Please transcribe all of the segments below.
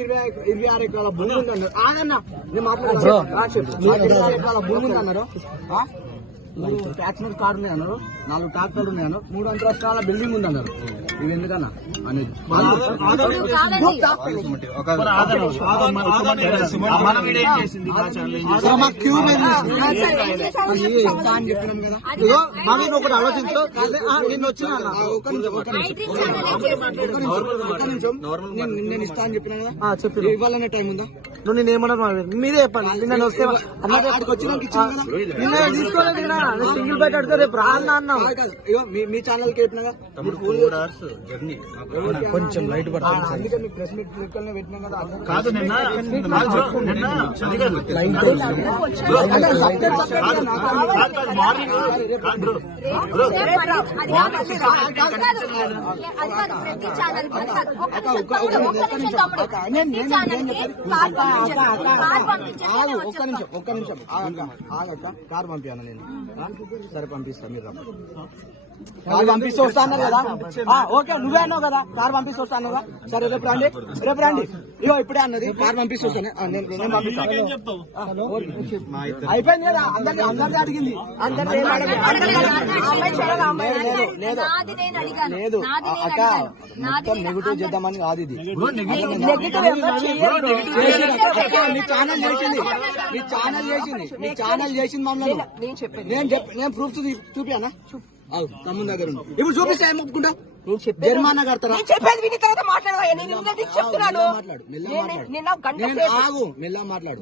26 ఎకరాల భూమి ఉందన్నారు. ఆగన్నా నేను మాట్లాడారు. 26 ఎకరాల భూమి ఉందన్నారు. ట్యాక్స్ కార్డు ఉన్నాయి అన్నారు. 4 ట్రాక్టర్లు ఉన్నాయన్నారు. 3 అంతస్తుల బిల్డింగ్ ఉందన్నారు. ఇవి ఎందుకన్నా అనేది ఇస్తా అని చెప్పినాం కదా. ఒకటి ఆలోచించు. నేను వచ్చిన నేను ఇస్తా అని చెప్పినా కదా. చెప్పి ఇవ్వాలనే టైం ఉందా? నువ్వు నేను ఏమన్నా మీరే చెప్పండి. నేను వస్తే అక్కడికి వచ్చినాక ఇచ్చాను కదా. తీసుకోలేదు సింగిల్ బైక్ అడితే రేపు రాన్నా అన్నా. మీ ఛానల్ కి చెప్పినా కొంచెం లైట్ పడుతుంది. అందుకే మీకు ప్రెస్ మీట్ పెట్టినాం కదా. కాదు నిన్న ఒక్క నిమిషం ఆగక్క. కారు పంపించాను నేను. సరే పంపిస్తా. మీరు కారు పంపిస్తూ వస్తా అన్నారు కదా. ఓకే నువ్వే అన్నావు కదా కారు పంపిస్తూ వస్తా అన్నావు. సరే రేపు రండి. ఇగో ఇప్పుడే అన్నది కారు పంపిస్తూ వస్తాను. నేను పంపిస్తాను. అయిపోయింది కదా. అందరినీ అడిగింది. లేదు అక్క మొత్తం నెగిటివ్ చేద్దామని కాదు ఇది. మీ ఛానల్ చేసింది మమ్మల్ని. నేను ప్రూఫ్స్ చూపియానా? తమ్ముని దగ్గర ఇప్పుడు చూపిస్తా. ఏం ఒప్పుకుంటా? జరిమానా కడతారా? చెప్పేది విని తర్వాత మాట్లాడు. మెల్ల మాట్లాడు.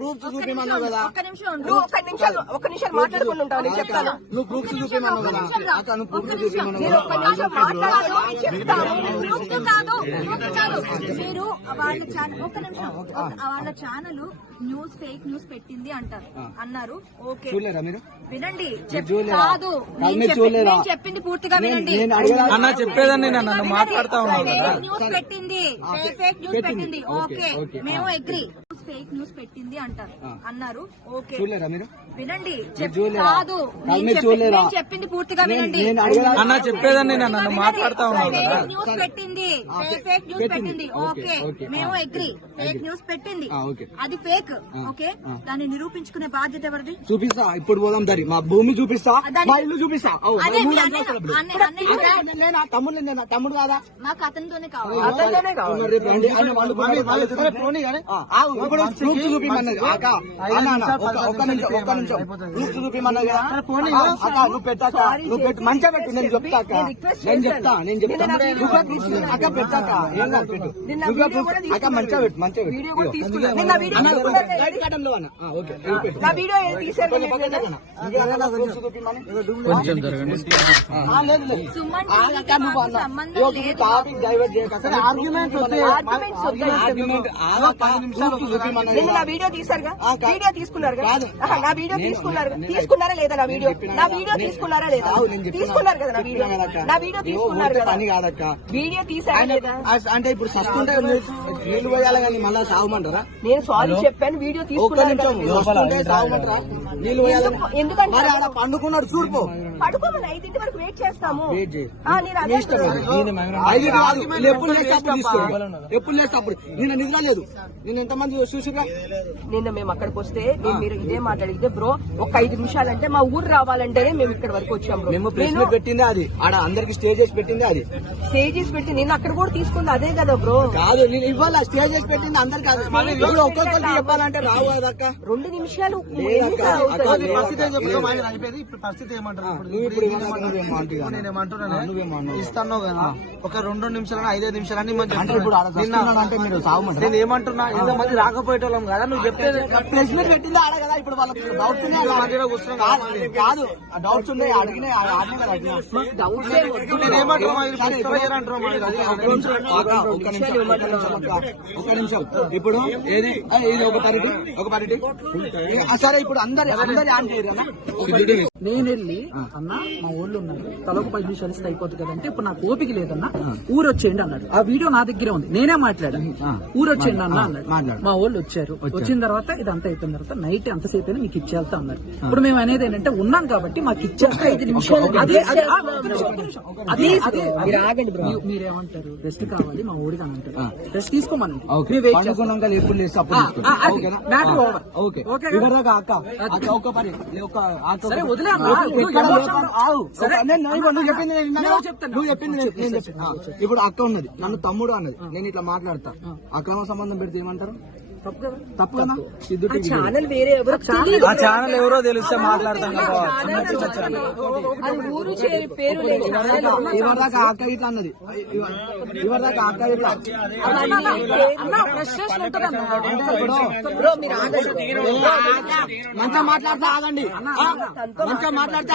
ప్రూఫ్స్ చూపిమన్నావు కదా. ఒక్క నిమిషం మాట్లాడుకుంటూ ఉంటావు. నేను చెప్తాను. నువ్వు ప్రూఫ్స్ చూపిమన్నావు కదా. నువ్వు ప్రూఫ్స్ చూపిమన్నావు. మీరు వాళ్ళ ఛానల్ ఫేక్ న్యూస్ పెట్టింది అన్నారు. ఓకే చూడలేరా మీరు? వినండి. కాదు నేను చెప్పింది పూర్తిగా వినండి. అన్న చెప్పేదాన్ని నన్ను మాట్లాడుతా ఉన్నాను. న్యూస్ పెట్టింది ఫేక్ న్యూస్ పెట్టింది. ఓకే మేము అగ్రి. ఫేక్ న్యూస్ పెట్టింది అన్నారు. ఓకే చూడలేరా మీరు? వినండి. కాదు నేను చెప్పింది పూర్తిగా వినండి. అన్న చెప్పేదాన్ని నన్ను మాట్లాడుతా ఉన్నాను. న్యూస్ పెట్టింది ఫేక్ న్యూస్ పెట్టింది. ఓకే మేము అగ్రి. ఫేక్ న్యూస్ పెట్టింది అది ఫేక్. ఓకే దాన్ని నిరూపించుకునే బాధ్యత ఎవరిది? చూపిస్తా. ఇప్పుడు పోదాం దరి. మా భూమి చూపిస్తా. మా ఇల్లు చూపిస్తా. తమ్ముడు కాదా? నాకు అతనితోనే కావాలి. ప్రూఫ్స్ చూపిమన్నది. ఒక్క నిమిషం ప్రూఫ్స్ చూపిమన్నది. నువ్వు పెట్టాక నువ్వు పెట్టు. మంచిగా పెట్టు. నేను చెప్తాక నేను చెప్తా అక్క. పెట్టాక ఏం కాదు పెట్టు. అక్క మంచిగా పెట్టు. మంచిగా పెట్టు. కొంచెం జరగండి. నా వీడియో తీసారుగా. వీడియో తీసుకున్నారుగా. నా వీడియో తీసుకున్నారా లేదా? నా వీడియో తీసుకున్నారా లేదా? తీసుకున్నారు కదా. నా వీడియో తీసుకున్నారు కదా. వీడియో తీసారా లేదా? అంటే ఇప్పుడు సస్తుంటే నీళ్లు పోయాలి కానీ మళ్ళీ సాగమంటారా? నేను సారీ చెప్పాను. వీడియో తీసుకున్నాను. సాగమంటారా? నీళ్లు పోయాలని ఎందుకంటే ఆడ పండుకున్నాడు. చూడుకో పడుకోమని 5 వరకు వెయిట్ చేస్తాము. ఎప్పుడు లేస్తప్పుడు నేను నిద్ర లేదు. నేను ఎంతమంది చూసిగా. నిన్న మేము అక్కడికి వస్తే మీరు ఇదే మాట్లాడితే బ్రో ఒక 5 నిమిషాలంటే మా ఊరు రావాలంటేనే మేము ఇక్కడ వరకు వచ్చాం. మేము ప్రెస్ మీట్ పెట్టింది అది. ఆడ అందరికి స్టే చేసి పెట్టింది అది. స్టే చేసి పెట్టి నేను అక్కడ కూడా తీసుకుంది అదే కదా బ్రో. కాదు నేను ఇవ్వాలి. స్టే చేసి పెట్టింది అందరికి కాదు. ఒక్కొక్కరికి చెప్పాలంటే రావు కదక్క. 2 నిమిషాలు పరిస్థితి ఏమంటారు? ఇస్తాను కదా. ఒక 2 నిమిషాలని 5 నిమిషాలని నేను ఏమంటున్నా? ఎంతమంది రాకపోయేటోళ్ళం కదా. నువ్వు చెప్పేది ప్రెస్ మీట్ పెట్టింది ఆడ కదా. ఇప్పుడు వాళ్ళకి డౌట్స్ ఉన్నాయి. కాదు డౌట్స్ ఉన్నాయి. అడిగినాయి. ఒక నిమిషం. ఇప్పుడు ఏది ఒక పరిధి. సరే ఇప్పుడు అందరి ఆన్ చేయరు. నేను వెళ్ళి అన్న మా ఊళ్ళో ఉన్నారు తలకు 10 నిమిషాలు ఇస్తే అయిపోతుంది కదంటే ఇప్పుడు నాకు ఓపిక లేదన్న ఊరు వచ్చేయండి అన్నాడు. ఆ వీడియో నా దగ్గరే ఉంది, నేనే మాట్లాడాను. ఊరు వచ్చేయండి అన్న అన్నాడు. మా వాళ్ళు వచ్చారు. వచ్చిన తర్వాత ఇదంతా అయిపోయిన తర్వాత నైట్ ఎంతసేపు అయినా మీకు ఇచ్చేస్తా అన్నారు. ఇప్పుడు మేము అనేది ఏంటంటే ఉన్నాం కాబట్టి మాకు ఇచ్చేస్తే 5 నిమిషాలు మీరేమంటారు రెస్ట్ కావాలి మా ఊరికి అని అంటారు. రెస్ట్ తీసుకోమని ఎప్పుడు లేస్తే అప్పుడు ఓకే ఇవరిదాకా అక్క ఒక్క పని సరే వదిలే అన్న. నువ్వు చెప్పింది నేను చెప్తాను. ఇప్పుడు అక్క ఉన్నది, నన్ను తమ్ముడు అన్నది, నేను ఇట్లా మాట్లాడతా. అక్రమ సంబంధం పెడితే ఏమంటారు? తప్పు కదా. ఛానల్ వేరే ఎవరో ఆ ఛానల్ ఎవరో తెలిస్తే మాట్లాడతాం కదా. ఊరు పేరు లేదు. ఇవరిదాకా అక్క ఇట్లా అన్నది, ఇవరిదాకా అక్క ఇట్లా మంచిగా మాట్లాడితే ఆగండి, మంచిగా మాట్లాడితే